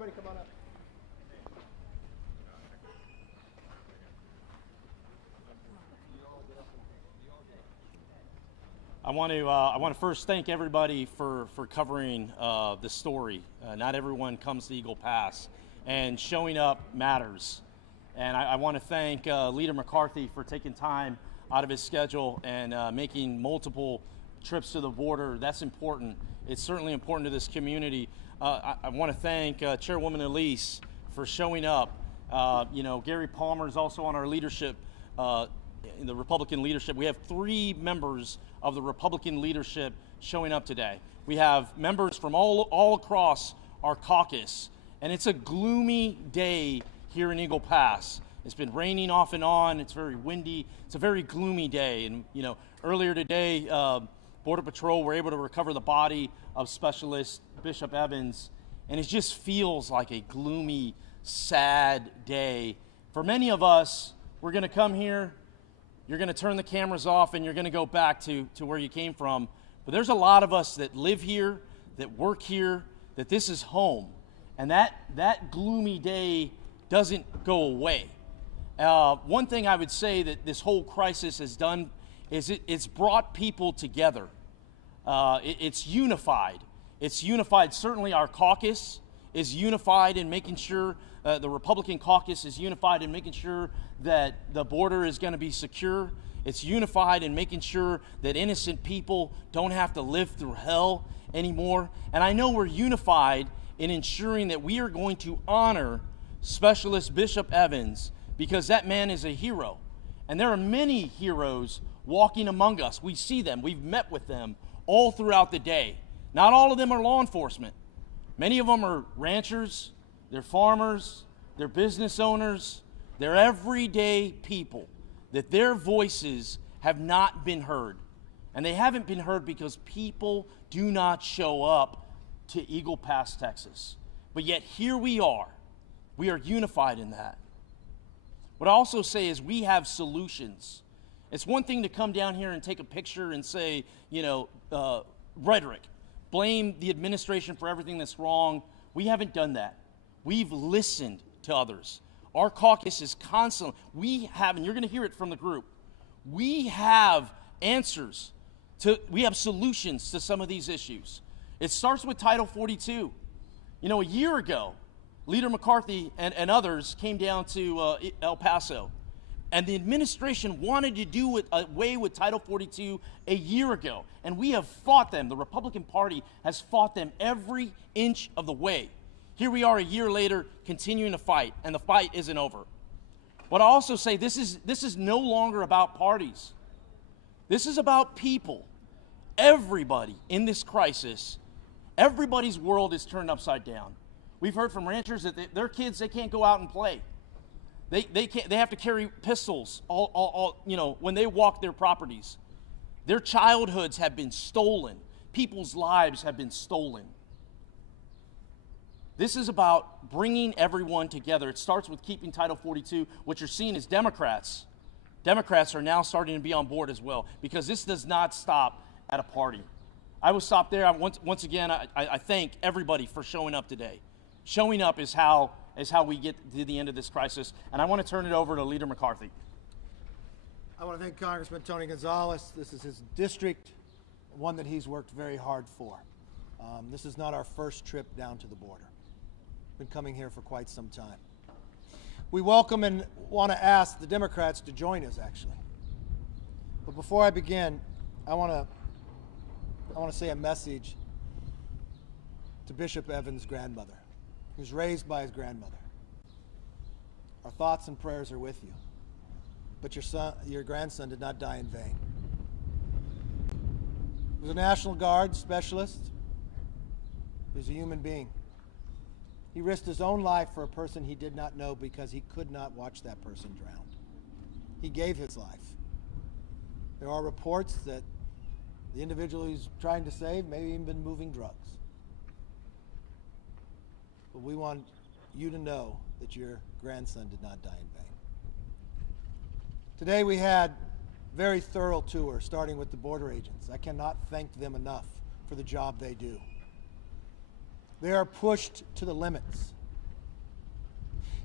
Everybody come on up. I want to first thank everybody for covering the story. Not everyone comes to Eagle Pass, and showing up matters. And I want to thank Leader McCarthy for taking time out of his schedule and making multiple trips to the border. That's important. It's certainly important to this community. I want to thank Chairwoman Elise for showing up. Gary Palmer is also on our leadership, in the Republican leadership. We have 3 members of the Republican leadership showing up today. We have members from all across our caucus, and it's a gloomy day here in Eagle Pass. It's been raining off and on. It's very windy. It's a very gloomy day. And earlier today, Border Patrol were able to recover the body of Specialist Bishop Evans, and it just feels like a gloomy, sad day. For many of us, we're going to come here, you're going to turn the cameras off, and you're going to go back to where you came from. But there's a lot of us that live here, that work here, that this is home. And that gloomy day doesn't go away. One thing I would say that this whole crisis has done is it's brought people together. It's unified. It's unified. Certainly our caucus is unified in making sure, the Republican caucus is unified in making sure that the border is going to be secure. It's unified in making sure that innocent people don't have to live through hell anymore. And I know we're unified in ensuring that we are going to honor Specialist Bishop Evans, because that man is a hero. And there are many heroes walking among us. We see them. We've met with them all throughout the day. Not all of them are law enforcement. Many of them are ranchers, they're farmers, they're business owners, they're everyday people that their voices have not been heard. And they haven't been heard because people do not show up to Eagle Pass, Texas. But yet here we are. We are unified in that. What I also say is we have solutions. It's one thing to come down here and take a picture and say, rhetoric. Blame the administration for everything that's wrong. We haven't done that. We've listened to others. Our caucus is constantly, and you're going to hear it from the group, we have answers we have solutions to some of these issues. It starts with Title 42. A year ago, Leader McCarthy and others came down to El Paso, and the administration wanted to do away with Title 42 a year ago, and we have fought them. The Republican Party has fought them every inch of the way. Here we are a year later, continuing to fight, and the fight isn't over. But I also say this is no longer about parties. This is about people. Everybody in this crisis, everybody's world is turned upside down. We've heard from ranchers that their kids, they can't go out and play. They have to carry pistols when they walk their properties. Their childhoods have been stolen. People's lives have been stolen. This is about bringing everyone together. It starts with keeping Title 42. What you're seeing is Democrats. Democrats are now starting to be on board as well, because this does not stop at a party. I will stop there. Once again, I thank everybody for showing up today. Showing up is how we get to the end of this crisis. And I want to turn it over to Leader McCarthy. I want to thank Congressman Tony Gonzalez. This is his district, one that he's worked very hard for. This is not our first trip down to the border. Been coming here for quite some time. We welcome and want to ask the Democrats to join us, actually. But before I begin, I want to say a message to Bishop Evans' grandmother. He was raised by his grandmother. Our thoughts and prayers are with you. But your grandson did not die in vain. He was a National Guard specialist. He was a human being. He risked his own life for a person he did not know because he could not watch that person drown. He gave his life. There are reports that the individual he's trying to save may have even been moving drugs. But we want you to know that your grandson did not die in vain. Today we had a very thorough tour, starting with the border agents. I cannot thank them enough for the job they do. They are pushed to the limits.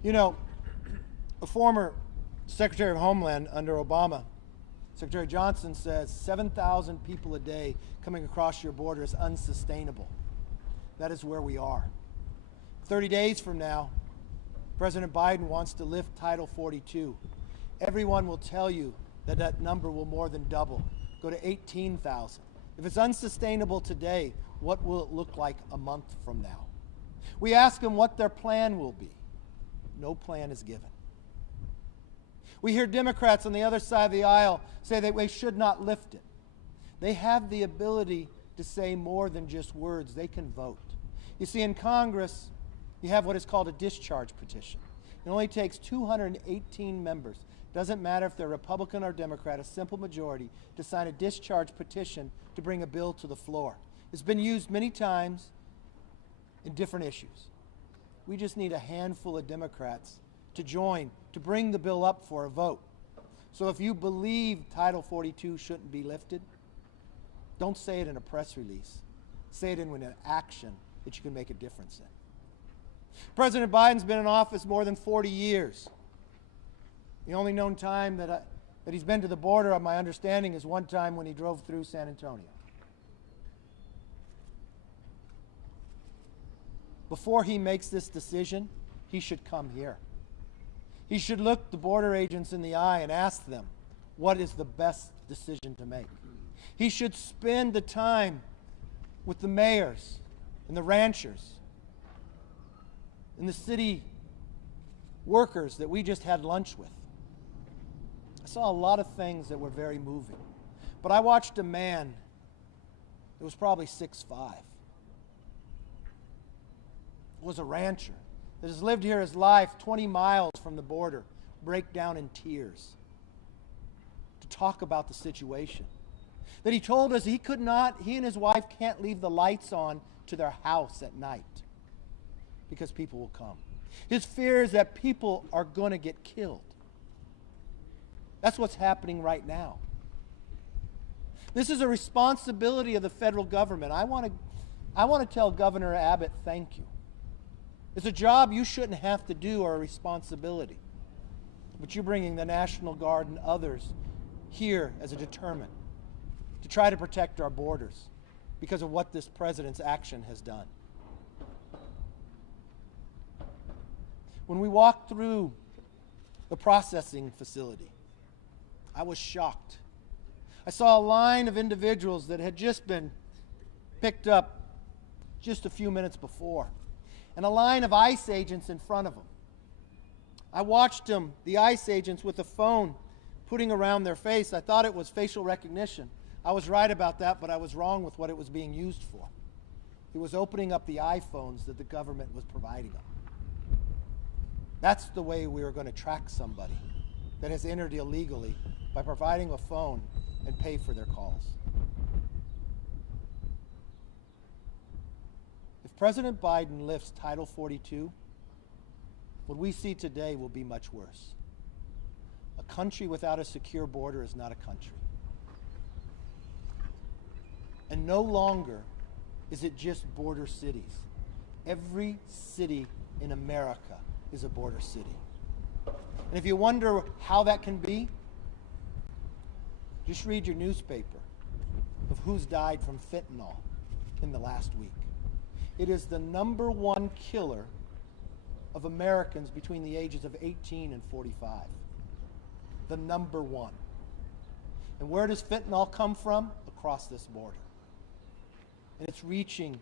You know, a former Secretary of Homeland under Obama, Secretary Johnson, says 7,000 people a day coming across your border is unsustainable. That is where we are. 30 days from now, President Biden wants to lift Title 42. Everyone will tell you that that number will more than double, go to 18,000. If it's unsustainable today, what will it look like a month from now? We ask them what their plan will be. No plan is given. We hear Democrats on the other side of the aisle say that we should not lift it. They have the ability to say more than just words. They can vote. You see, in Congress, you have what is called a discharge petition. It only takes 218 members. Doesn't matter if they're Republican or Democrat, a simple majority to sign a discharge petition to bring a bill to the floor. It's been used many times in different issues. We just need a handful of Democrats to join, to bring the bill up for a vote. So if you believe Title 42 shouldn't be lifted, don't say it in a press release. Say it in an action that you can make a difference in. President Biden's been in office more than 40 years. The only known time that he's been to the border, of my understanding, is one time when he drove through San Antonio. Before he makes this decision, he should come here. He should look the border agents in the eye and ask them, what is the best decision to make? He should spend the time with the mayors and the ranchers and the city workers that we just had lunch with. I saw a lot of things that were very moving. But I watched a man that was probably 6'5", was a rancher, that has lived here his life 20 miles from the border, break down in tears to talk about the situation. That he told us he and his wife can't leave the lights on to their house at night because people will come. His fear is that people are going to get killed. That's what's happening right now. This is a responsibility of the federal government. I want to tell Governor Abbott, thank you. It's a job you shouldn't have to do or a responsibility. But you're bringing the National Guard and others here as a deterrent to try to protect our borders because of what this president's action has done. When we walked through the processing facility, I was shocked. I saw a line of individuals that had just been picked up just a few minutes before, and a line of ICE agents in front of them. I watched them, the ICE agents, with a phone putting around their face. I thought it was facial recognition. I was right about that, but I was wrong with what it was being used for. It was opening up the iPhones that the government was providing them. That's the way we are going to track somebody that has entered illegally, by providing a phone and pay for their calls. If President Biden lifts Title 42, what we see today will be much worse. A country without a secure border is not a country. And no longer is it just border cities. Every city in America is a border city. And if you wonder how that can be, just read your newspaper of who's died from fentanyl in the last week. It is the #1 killer of Americans between the ages of 18 and 45. The #1. And where does fentanyl come from? Across this border. And it's reaching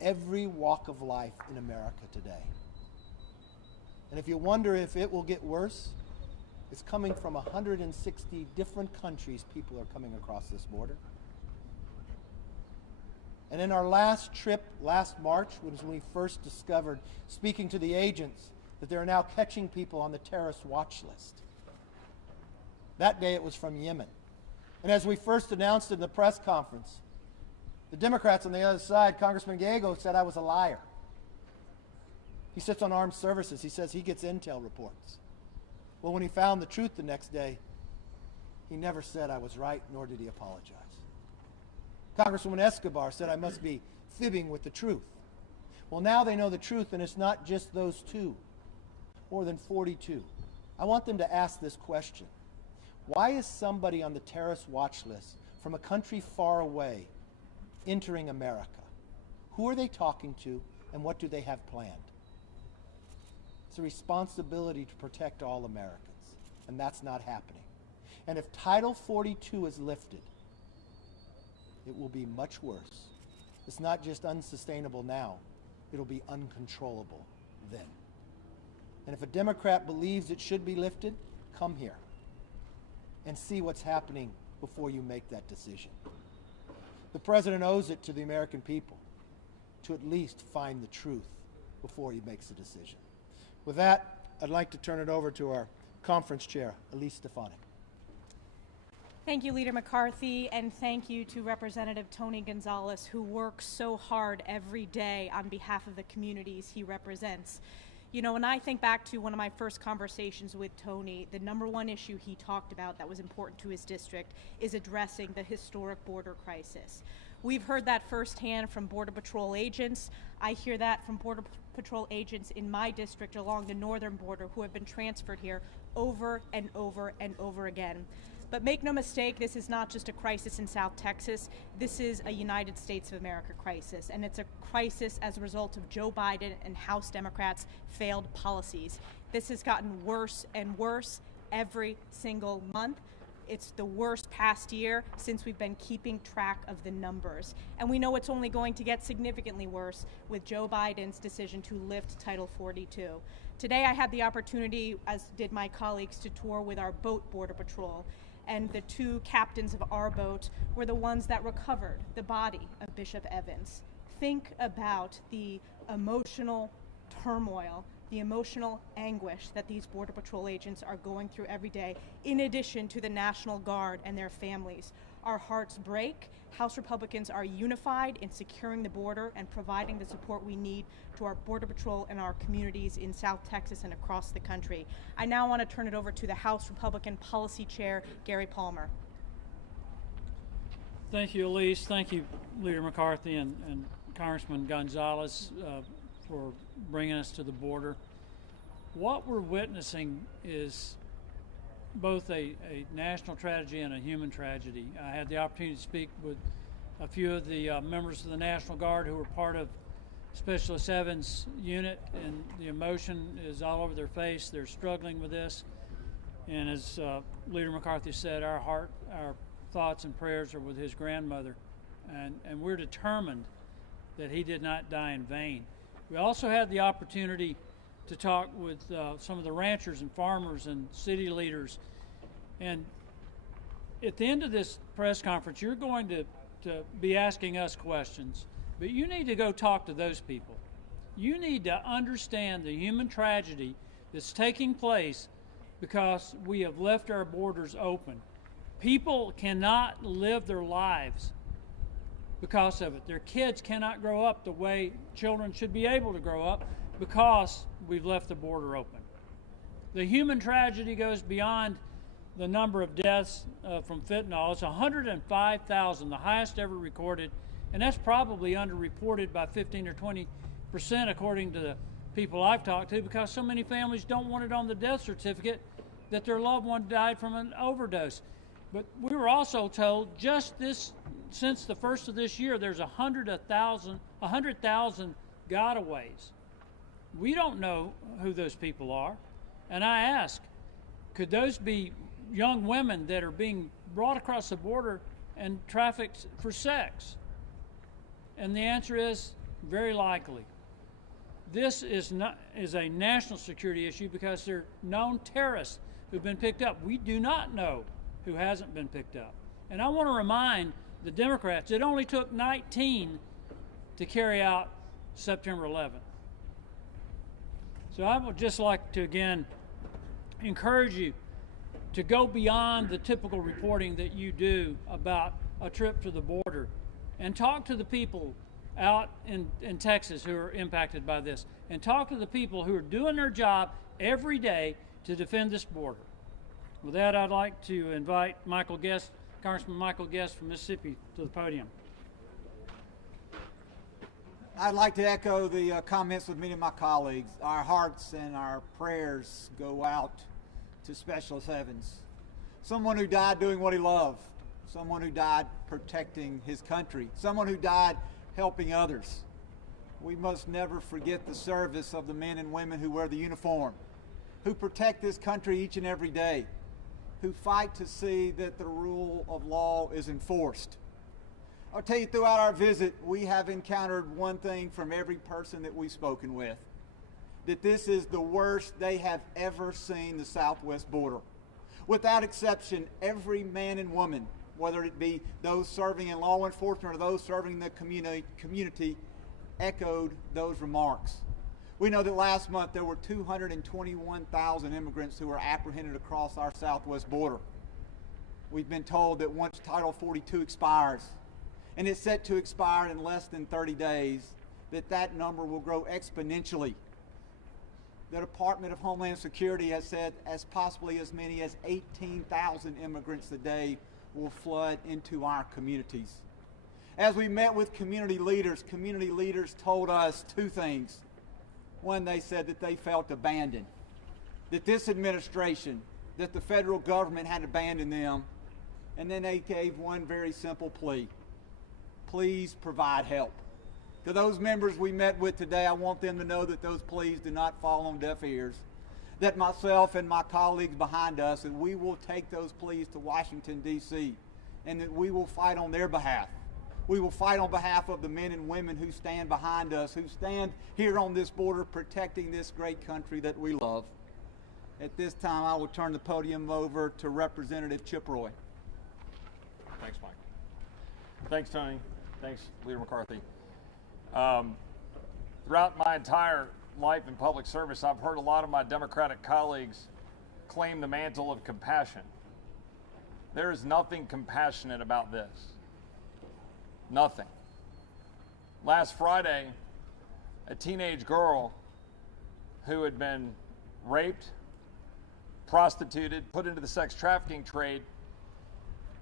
every walk of life in America today. And if you wonder if it will get worse, it's coming from 160 different countries. People are coming across this border. And in our last trip, last March, was when we first discovered, speaking to the agents, that they are now catching people on the terrorist watch list. That day it was from Yemen. And as we first announced in the press conference, the Democrats on the other side, Congressman Gallego, said I was a liar. He sits on armed services. He says he gets intel reports. Well, when he found the truth the next day, he never said I was right, nor did he apologize. Congresswoman Escobar said I must be fibbing with the truth. Well, now they know the truth, and it's not just those two. more than 42. I want them to ask this question. Why is somebody on the terrorist watch list from a country far away entering America? Who are they talking to, and what do they have planned? It's a responsibility to protect all Americans, and that's not happening. And if Title 42 is lifted, it will be much worse. It's not just unsustainable now, it'll be uncontrollable then. And if a Democrat believes it should be lifted, come here and see what's happening before you make that decision. The president owes it to the American people to at least find the truth before he makes a decision. With that, I'd like to turn it over to our conference chair, Elise Stefanik. Thank you, Leader McCarthy, and thank you to Representative Tony Gonzalez, who works so hard every day on behalf of the communities he represents. You know, when I think back to one of my first conversations with Tony, the number one issue he talked about that was important to his district is addressing the historic border crisis. We've heard that firsthand from Border Patrol agents. I hear that from Border Patrol agents in my district along the northern border who have been transferred here over and over and over again. But make no mistake, this is not just a crisis in South Texas. This is a United States of America crisis, and it's a crisis as a result of Joe Biden and House Democrats' failed policies. This has gotten worse and worse every single month. It's the worst past year since we've been keeping track of the numbers. And we know it's only going to get significantly worse with Joe Biden's decision to lift Title 42. Today I had the opportunity, as did my colleagues, to tour with our boat Border Patrol. And the two captains of our boat were the ones that recovered the body of Bishop Evans. Think about the emotional turmoil, the emotional anguish that these Border Patrol agents are going through every day, in addition to the National Guard and their families. Our hearts break. House Republicans are unified in securing the border and providing the support we need to our Border Patrol and our communities in South Texas and across the country. I now want to turn it over to the House Republican Policy Chair, Gary Palmer. Thank you, Elise. Thank you, Leader McCarthy and Congressman Gonzalez for bringing us to the border. What we're witnessing is both a national tragedy and a human tragedy. I had the opportunity to speak with a few of the members of the National Guard who were part of Specialist Evans' unit, and the emotion is all over their face. They're struggling with this. And as Leader McCarthy said, our thoughts and prayers are with his grandmother. And we're determined that he did not die in vain. We also had the opportunity to talk with some of the ranchers and farmers and city leaders. And at the end of this press conference, you're going to be asking us questions, but you need to go talk to those people. You need to understand the human tragedy that's taking place because we have left our borders open. People cannot live their lives because of it. Their kids cannot grow up the way children should be able to grow up because we've left the border open. The human tragedy goes beyond the number of deaths from fentanyl. It's 105,000, the highest ever recorded, and that's probably underreported by 15 or 20% according to the people I've talked to, because so many families don't want it on the death certificate that their loved one died from an overdose. But we were also told since the first of this year, there's 100,000 gotaways. We don't know who those people are. And I ask, could those be young women that are being brought across the border and trafficked for sex? And the answer is very likely. This is a national security issue because they're known terrorists who've been picked up. We do not know who hasn't been picked up. And I want to remind the Democrats, it only took 19 to carry out September 11th. So I would just like to again encourage you to go beyond the typical reporting that you do about a trip to the border and talk to the people out in Texas who are impacted by this, and talk to the people who are doing their job every day to defend this border. With that, I'd like to invite Congressman Michael Guest from Mississippi to the podium. I'd like to echo the comments with many of my colleagues. Our hearts and our prayers go out to Specialist Evans, someone who died doing what he loved, someone who died protecting his country, someone who died helping others. We must never forget the service of the men and women who wear the uniform, who protect this country each and every day, who fight to see that the rule of law is enforced. I'll tell you, throughout our visit, we have encountered one thing from every person that we've spoken with, that this is the worst they have ever seen the southwest border. Without exception, every man and woman, whether it be those serving in law enforcement or those serving in the community, echoed those remarks. We know that last month there were 221,000 immigrants who were apprehended across our southwest border. We've been told that once Title 42 expires, and it's set to expire in less than 30 days, that number will grow exponentially. The Department of Homeland Security has said as possibly as many as 18,000 immigrants a day will flood into our communities. As we met with community leaders told us two things. One, they said that they felt abandoned, that this administration, that the federal government had abandoned them, and then they gave one very simple plea. Please provide help. To those members we met with today, I want them to know that those pleas do not fall on deaf ears, that myself and my colleagues behind us, that we will take those pleas to Washington, D.C., and that we will fight on their behalf. We will fight on behalf of the men and women who stand behind us, who stand here on this border protecting this great country that we love. At this time, I will turn the podium over to Representative Chip Roy. Thanks, Mike. Thanks, Tony. Thanks, Leader McCarthy. Throughout my entire life in public service, I've heard a lot of my Democratic colleagues claim the mantle of compassion. There is nothing compassionate about this. Nothing. Last Friday, a teenage girl who had been raped, prostituted, put into the sex trafficking trade,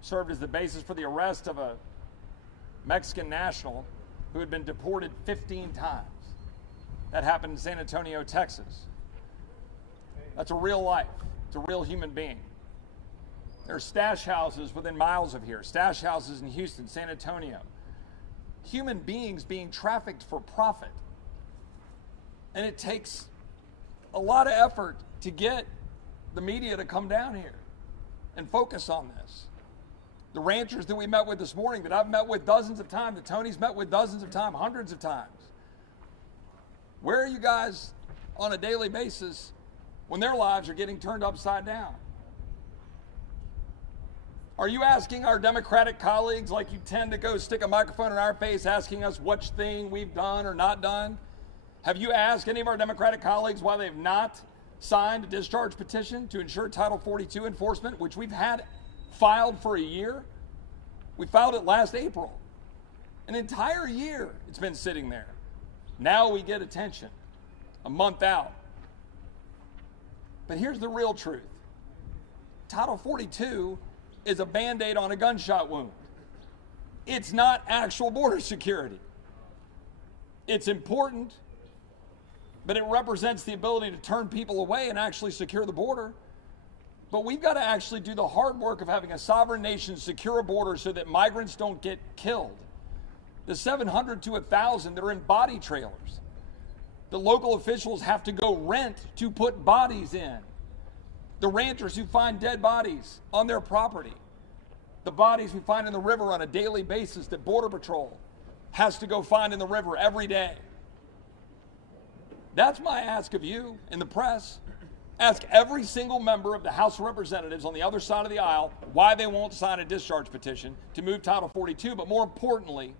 served as the basis for the arrest of a Mexican national who had been deported 15 times. That happened in San Antonio, Texas. That's a real life. It's a real human being. There are stash houses within miles of here, stash houses in Houston, San Antonio. Human beings being trafficked for profit. And it takes a lot of effort to get the media to come down here and focus on this. The ranchers that we met with this morning, that I've met with dozens of times, that Tony's met with dozens of times, hundreds of times. Where are you guys on a daily basis when their lives are getting turned upside down? Are you asking our Democratic colleagues, like you tend to go stick a microphone in our face asking us which thing we've done or not done? Have you asked any of our Democratic colleagues why they've not signed a discharge petition to ensure Title 42 enforcement, which we've had filed for a year? We filed it last April. An entire year it's been sitting there. Now we get attention, a month out. But here's the real truth. Title 42 is a Band-Aid on a gunshot wound. It's not actual border security. It's important, but it represents the ability to turn people away and actually secure the border. But we've got to actually do the hard work of having a sovereign nation secure a border so that migrants don't get killed. The 700 to 1,000 that are in body trailers. The local officials have to go rent to put bodies in. The ranchers who find dead bodies on their property. The bodies we find in the river on a daily basis that Border Patrol has to go find in the river every day. That's my ask of you in the press. Ask every single member of the House of Representatives on the other side of the aisle why they won't sign a discharge petition to move Title 42, but more importantly,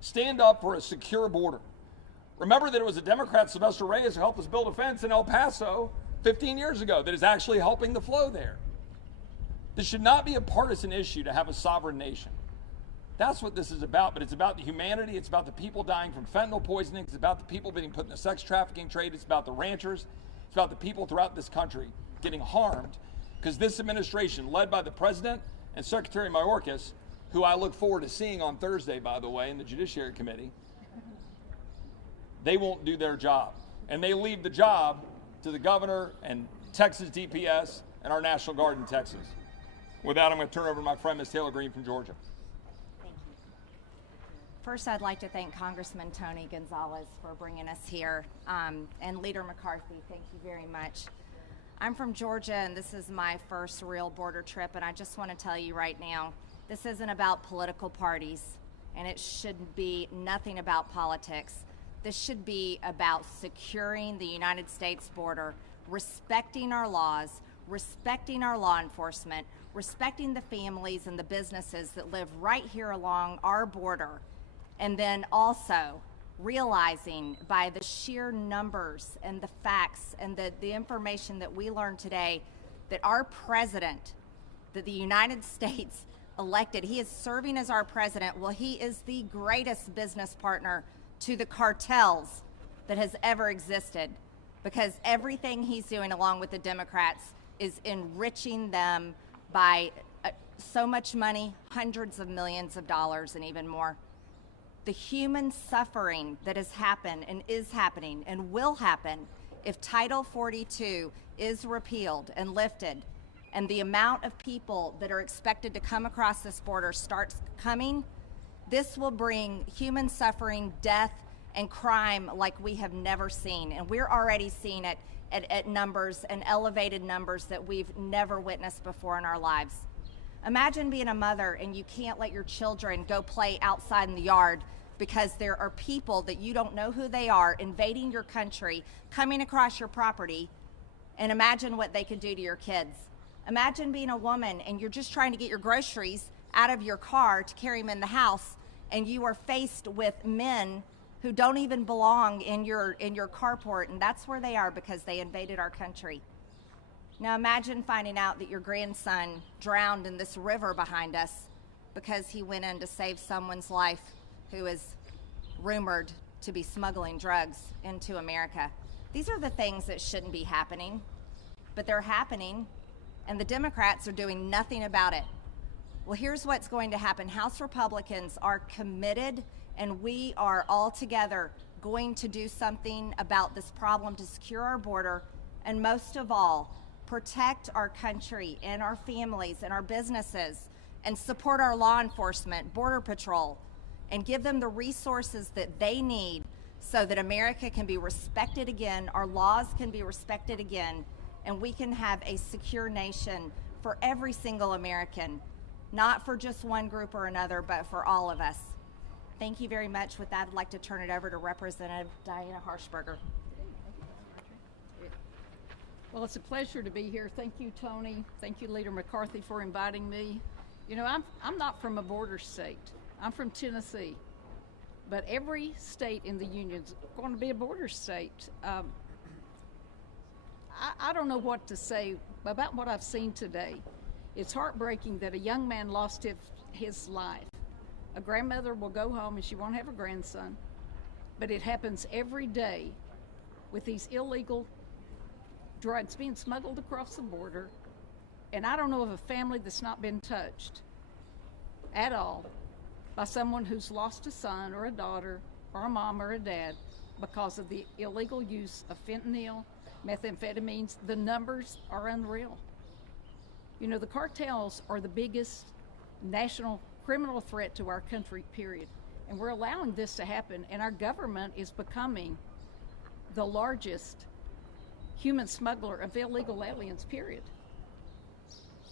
stand up for a secure border. Remember that it was a Democrat, Sylvester Reyes, who helped us build a fence in El Paso 15 years ago that is actually helping the flow there. This should not be a partisan issue to have a sovereign nation. That's what this is about, but it's about the humanity, it's about the people dying from fentanyl poisoning, it's about the people being put in the sex trafficking trade, it's about the ranchers, it's about the people throughout this country getting harmed because this administration, led by the President and Secretary Mayorkas, who I look forward to seeing on Thursday, by the way, in the Judiciary Committee, they won't do their job. And they leave the job to the governor and Texas DPS and our National Guard in Texas. With that, I'm going to turn over to my friend, Ms. Taylor Greene from Georgia. Thank you. First, I'd like to thank Congressman Tony Gonzalez for bringing us here, and Leader McCarthy, thank you very much. I'm from Georgia, and this is my first real border trip, and I just want to tell you right now, this isn't about political parties, and it should be nothing about politics. This should be about securing the United States border, respecting our laws, respecting our law enforcement, respecting the families and the businesses that live right here along our border, and then also realizing by the sheer numbers and the facts and the information that we learned today that our president, that the United States elected, he is serving as our president. Well, he is the greatest business partner to the cartels that has ever existed, because everything he's doing along with the Democrats is enriching them by so much money, hundreds of millions of dollars and even more. The human suffering that has happened and is happening and will happen if Title 42 is repealed and lifted, and the amount of people that are expected to come across this border starts coming, this will bring human suffering, death, and crime like we have never seen. And we're already seeing it at numbers and elevated numbers that we've never witnessed before in our lives. Imagine being a mother and you can't let your children go play outside in the yard because there are people that you don't know who they are invading your country, coming across your property, and imagine what they could do to your kids. Imagine being a woman and you're just trying to get your groceries out of your car to carry them in the house, and you are faced with men who don't even belong in your carport, and that's where they are because they invaded our country. Now imagine finding out that your grandson drowned in this river behind us because he went in to save someone's life who is rumored to be smuggling drugs into America. These are the things that shouldn't be happening, but they're happening, and the Democrats are doing nothing about it. Well, here's what's going to happen. House Republicans are committed, and we are all together going to do something about this problem to secure our border, and most of all, protect our country and our families and our businesses, and support our law enforcement, Border Patrol, and give them the resources that they need so that America can be respected again, our laws can be respected again, and we can have a secure nation for every single American, not for just one group or another, but for all of us. Thank you very much. With that, I'd like to turn it over to Representative Diana Harshberger. Well, it's a pleasure to be here. Thank you, Tony. Thank you, Leader McCarthy, for inviting me. You know, I'm not from a border state. I'm from Tennessee. But every state in the Union is going to be a border state. I don't know what to say about what I've seen today. It's heartbreaking that a young man lost his life. A grandmother will go home and she won't have a grandson. But it happens every day with these illegal drugs being smuggled across the border. And I don't know of a family that's not been touched at all by someone who's lost a son or a daughter or a mom or a dad because of the illegal use of fentanyl, methamphetamines. The numbers are unreal. You know, the cartels are the biggest national criminal threat to our country, period. And we're allowing this to happen, and our government is becoming the largest human smuggler of illegal aliens, period.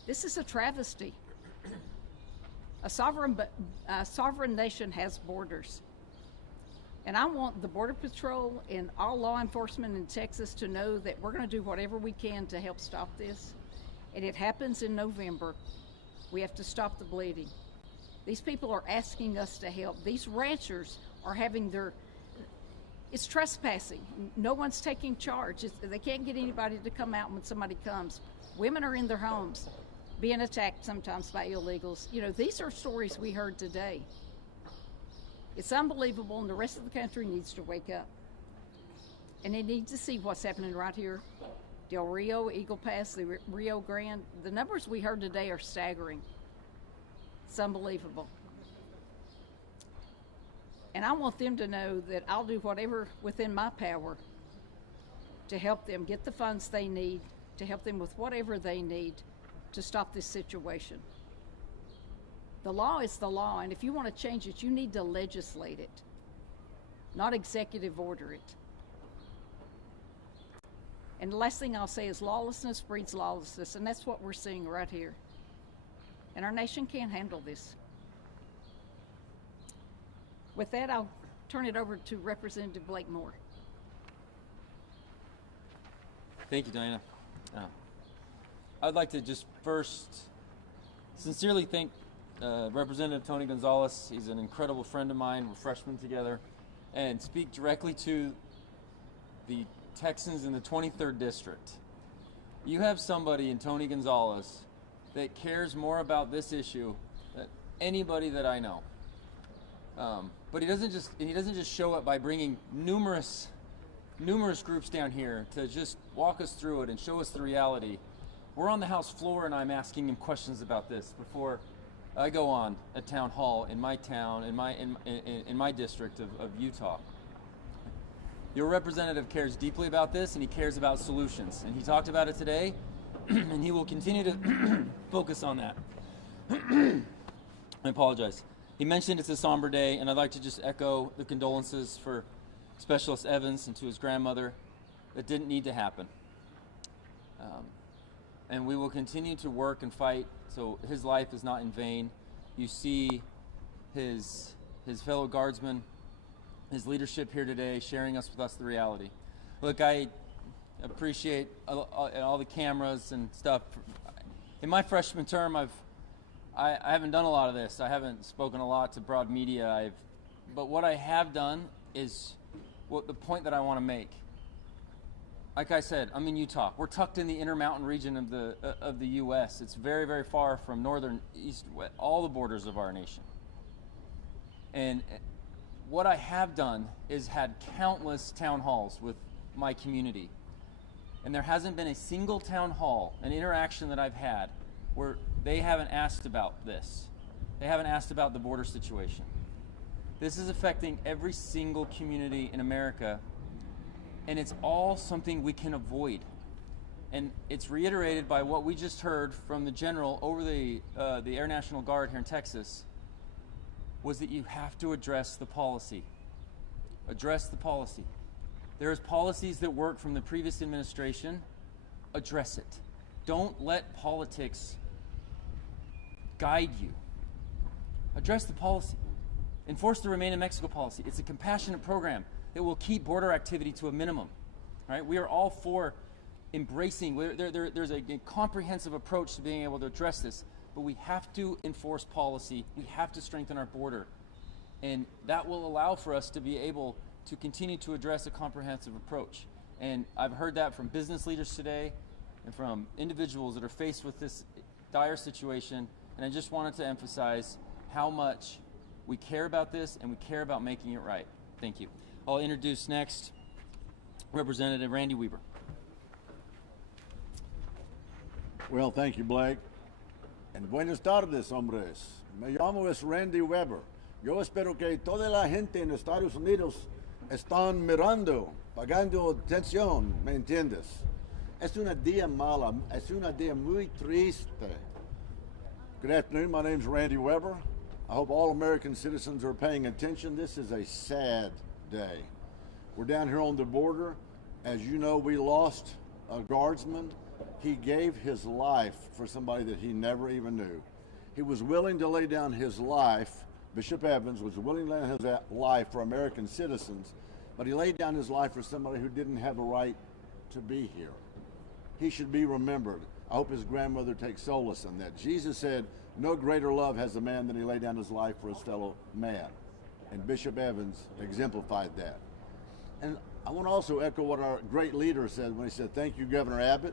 This is a travesty. A sovereign nation has borders. And I want the Border Patrol and all law enforcement in Texas to know that we're going to do whatever we can to help stop this. And it happens in November. We have to stop the bleeding. These people are asking us to help. These ranchers are having it's trespassing. No one's taking charge. They can't get anybody to come out when somebody comes. Women are in their homes being attacked sometimes by illegals. You know, these are stories we heard today. It's unbelievable, and the rest of the country needs to wake up. And they need to see what's happening right here. Del Rio, Eagle Pass, the Rio Grande. The numbers we heard today are staggering. It's unbelievable. And I want them to know that I'll do whatever within my power to help them get the funds they need, to help them with whatever they need to stop this situation. The law is the law, and if you want to change it, you need to legislate it, not executive order it. And the last thing I'll say is lawlessness breeds lawlessness, and that's what we're seeing right here. And our nation can't handle this. With that, I'll turn it over to Representative Blake Moore. Thank you, Diana. I'd like to just first sincerely thank Representative Tony Gonzalez. He's an incredible friend of mine. We're freshmen together. And speak directly to the Texans in the 23rd District. You have somebody in Tony Gonzalez that cares more about this issue than anybody that I know. But he doesn't just show up by bringing numerous groups down here to just walk us through it and show us the reality. We're on the House floor, and I'm asking him questions about this before I go on a town hall in my town, in my district of Utah. Your representative cares deeply about this, and he cares about solutions. And he talked about it today, and he will continue to focus on that. I apologize. He mentioned it's a somber day, and I'd like to just echo the condolences for Specialist Evans and to his grandmother. That didn't need to happen. And we will continue to work and fight so his life is not in vain. You see his fellow guardsmen, his leadership here today, sharing with us the reality. Look, I appreciate all the cameras and stuff. In my freshman term, I haven't done a lot of this. I haven't spoken a lot to broad media. But what I have done is the point that I want to make. Like I said, I'm in Utah. We're tucked in the Intermountain region of the U.S. It's very, very far from northern, east, west, all the borders of our nation. And what I have done is had countless town halls with my community. And there hasn't been a single town hall, an interaction that I've had, where they haven't asked about this. They haven't asked about the border situation. This is affecting every single community in America, and it's all something we can avoid. And it's reiterated by what we just heard from the general over the Air National Guard here in Texas, was that you have to address the policy. Address the policy. There's policies that work from the previous administration. Address it. Don't let politics guide you. Address the policy. Enforce the Remain in Mexico policy. It's a compassionate program that will keep border activity to a minimum. Right? We are all for embracing. There's a comprehensive approach to being able to address this, but we have to enforce policy. We have to strengthen our border, and that will allow for us to be able to continue to address a comprehensive approach. And I've heard that from business leaders today and from individuals that are faced with this dire situation, and I just wanted to emphasize how much we care about this and we care about making it right. Thank you. I'll introduce next Representative Randy Weber. Well, thank you, Blake. And buenas tardes, hombres. Me llamo es Randy Weber. Yo espero que toda la gente en Estados Unidos están mirando, pagando atención, ¿me entiendes? Es una día mala, es una día muy triste. Good afternoon, my name's Randy Weber. I hope all American citizens are paying attention. This is a sad day. We're down here on the border. As you know, we lost a guardsman. He gave his life for somebody that he never even knew. He was willing to lay down his life. Bishop Evans was willing to lay down his life for American citizens, but he laid down his life for somebody who didn't have a right to be here. He should be remembered. I hope his grandmother takes solace in that. Jesus said, no greater love has a man than he laid down his life for his fellow man. And Bishop Evans exemplified that. And I want to also echo what our great leader said when he said, thank you, Governor Abbott.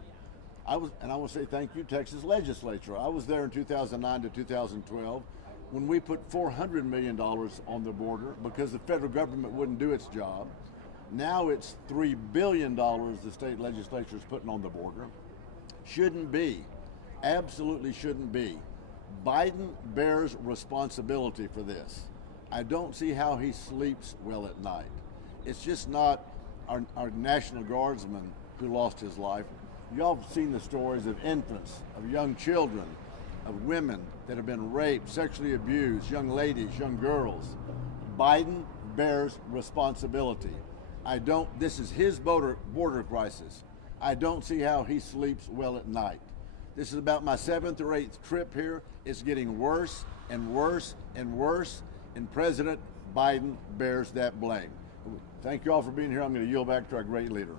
I want to say thank you, Texas Legislature. I was there in 2009 to 2012 when we put $400 million on the border because the federal government wouldn't do its job. Now it's $3 billion the state legislature is putting on the border. Shouldn't be. Absolutely shouldn't be. Biden bears responsibility for this. I don't see how he sleeps well at night. It's just not our National Guardsman who lost his life. Y'all have seen the stories of infants, of young children, of women that have been raped, sexually abused, young ladies, young girls. Biden bears responsibility. This is his border crisis. I don't see how he sleeps well at night. This is about my 7th or 8th trip here. It's getting worse and worse and worse, and President Biden bears that blame. Thank you all for being here. I'm going to yield back to our great leader.